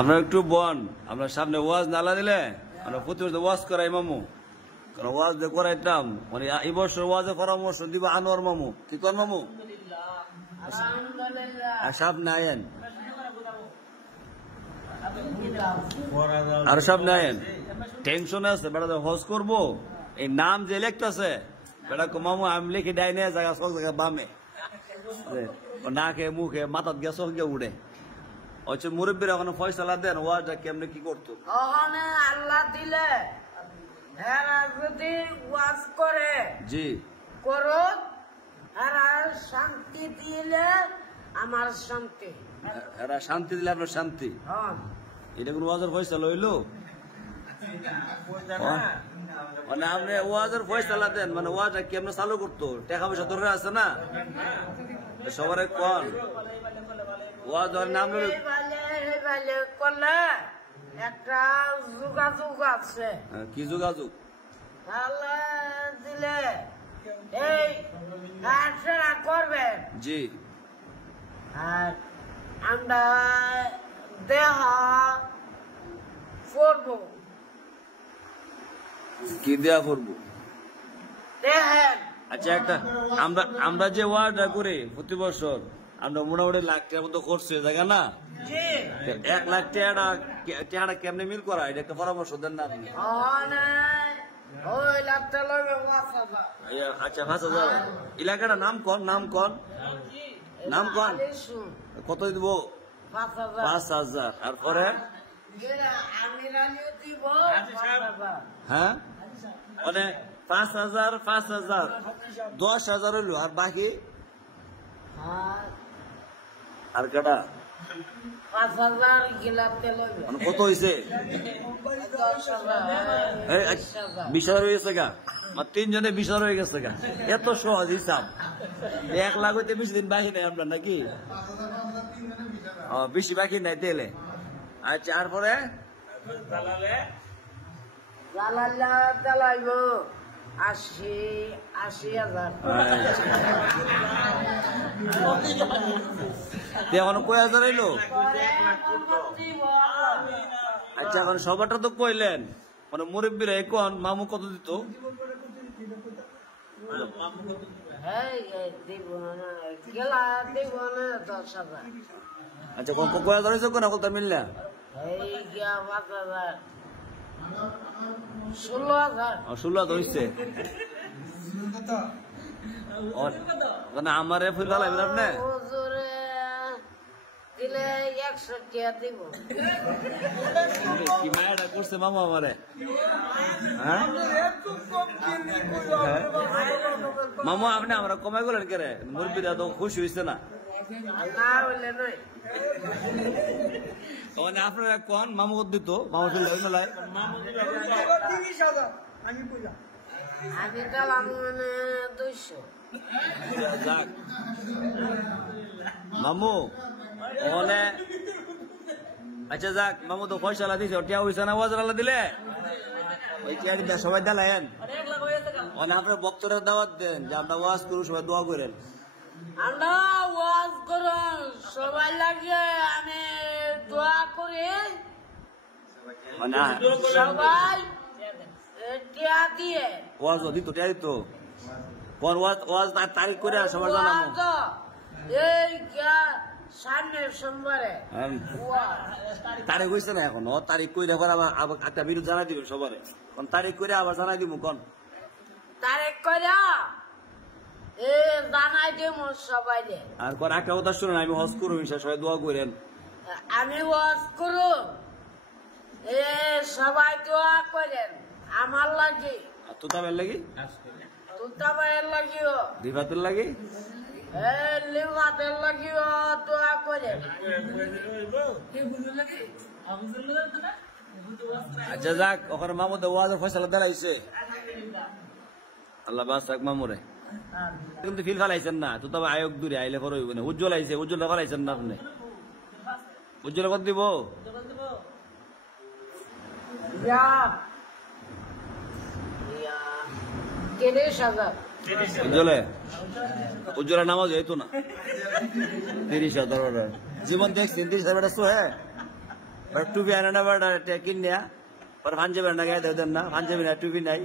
আমরা একটু বন আমরা সামনে ওয়াজ নালা দিলে আমরা প্রতি বছর ওয়াজ করাই মামু, কারণ ওয়াজ দিয়ে করাইতাম মানে এই বছর ওয়াজে পরামর্শ দিব আনোয়ার মামু। কি কর মামু? আর সামনে আয়েন, আর সামনে আয়েন। টেনশন আছে বেটা হজ করবো, এই নাম যে লিখতেছে বেটা মামু আমি লিখে ডাইনে জায়গা সব জায়গা বামে নাকে মুখে মাথাত গিয়ে চোখ গিয়ে উঠে। আচ্ছা মুরব্বীরা ওখানে ফয়সালা দেন ওয়াজটা কেমনে কি করতো? ওখানে আল্লাহ দিলে এরা যদি ওয়াজ করে জি করো, এরা শান্তি দিলে আমার শান্তি, এরা শান্তি দিলে আপনার শান্তি। হ্যাঁ এটা কোন ওয়াজের ফয়সালা হইলো? মানে আপনি ওয়াজের ফয়সালা দেন, মানে ওয়াজটা কেমনে চালু করতো? টাকা পয়সা দরকার আছে না সবার কন ওয়াজ নাম করলে একটা যোগাযোগ আছে। কি যোগাযোগ? তাহলে দিলে এই সেরা করবে জি, আর আমরা দেহ করবো। কি দেয়া করবো? দেখেন আচ্ছা একটা আমরা যে ওয়ার্ডটা করি প্রতি বছর আমরা মোটামুটি লাখ টাকার মতো করছি জায়গা না, 1 লাখ টাকাটা কেমনে মিল করা এটা একটা পরামর্শ দেন না আপনি? ওই লাখটা লবে। আচ্ছা 5,000 এলাকাটা নাম কন, নাম কন, নাম কন। কত দিব? 5,000। আর পরে হ্যাঁ মানে 5,000 5,000 10,000 হইলো, আর বাকি আর কাটা 5,000 গিলাতে লবে। মানে কত হয়েছে? 20,000 হয়ে গেছে গা, আর 3 জনে 20,000 হয়ে গেছে গা। এত সহজ হিসাব। 1 লাখ হইতে বেশি দিন বাকি নাই আমরা নাকি? বেশি বাকি নাই তেলে। আচ্ছা আর পরে জ্বালাইব 80,000। এখন কয় হাজার হইলো? আচ্ছা এখন সবারটা তো কইলেন, মানে মুরব্বীরা এখন মামু কত দিত? আচ্ছা কয় হাজার হয়েছে কোন কথা মিললা? 16,000 হয়েছে। মানে আমারে ফুল লাগবে আপনি দিলে 100 টাকা দিব। কি মায়াটা করছে মামা আমারে? হ্যাঁ মামা আপনি আমরা কমাই গেলেন কে? মুরব্বীরা তো খুশি হয়েছে না? মানে আপনারা কোন মামু দিত? মামু মেলায় আমি দিলাম 200। মামু ওখানে আচ্ছা যাক মামু তো ফয়সালা দিছে, টিয়া হইছে না ওয়াজরালা দিলে? ওই টিয়া দিতে সবাই দিলেন। মানে আপনার বক্তরা দাওয়াত দেন যে আমরা ওয়াজ করু, সবাই দোয়া করেন। আমরা ওয়াজ করো সবাই লাগে, আমি দোয়া করি মানে সবাই টিয়া দিয়ে ওয়াজ দিত, টিয়া দিত। কোন ওয়াজ তারিখ করে সবার জানাবো। এই সামনের সোমবারে তারিখ হয়েছে না এখন? তারিখ করে আবার একটা ভিডিও জানাই দিবেন সবারে। কোন তারিখ করে আবার জানাই দিব? কোন তারিখ করে জানাই দিব সবাই। আর কোন একটা কথা শুনেন, আমি হজ করুন সবাই দোয়া করেন। আমি ওয়াজ করু সবাই দোয়া করেন আমার লাগে, তুতাবের লাগি, তুতাবাইয়ের লাগিও, দিবাতের লাগি, লিভাতের লাগিও দোয়া করেন। আচ্ছা যাক ওখানে মামুদের ওয়াজের ফয়সালা দাঁড়াইছে, আল্লাহ বাসাক মামুরে। কিন্তু ফিল ফেলাইছেন না তো, তবে আয়োগ দূরে আইলে পরে হইব না। উজ্জ্বল আইছে, উজ্জ্বলটা ফেলাইছেন না আপনি? উজ্জ্বল কত দিব? উজ্জ্বলা নামাজ হইতো না 30,000 জীবন দেখছেন 30,000 হ্যাঁ টুপি আনে না বেটা কিনে পাঞ্জাবি না গায়ে দেন না পাঞ্জাবি না টুপি নাই